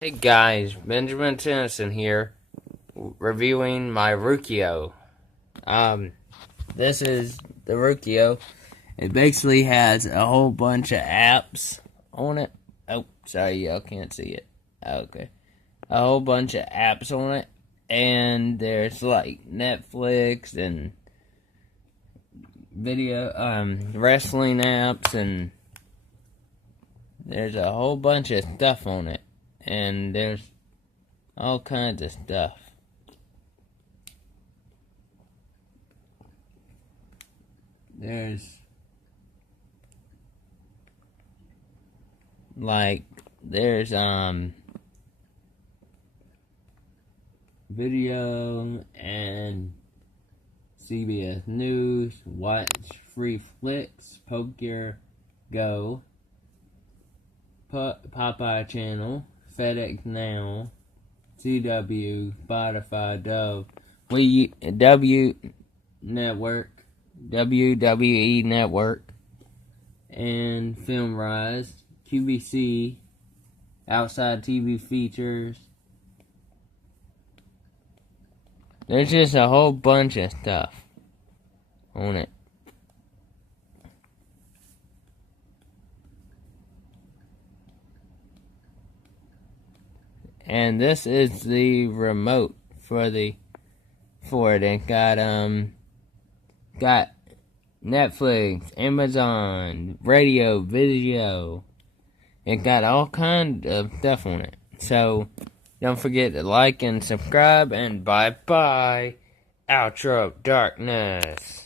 Hey guys, Benjamin Tennyson here, reviewing my Roku. This is the Roku. It basically has a whole bunch of apps on it. Oh, sorry, y'all can't see it. Okay. A whole bunch of apps on it, and there's like Netflix and wrestling apps, and there's a whole bunch of stuff on it. And there's all kinds of stuff. There's video and CBS News, Watch Free Flicks, Poker Go, Popeye Channel, FedEx Now, CW, Spotify, Dove, W Network, WWE Network, and Film Rise, QVC, Outside TV Features. There's just a whole bunch of stuff on it. And this is the remote for it. It got Netflix, Amazon, radio, video. It got all kinds of stuff on it. So don't forget to like and subscribe, and bye bye. Outro darkness.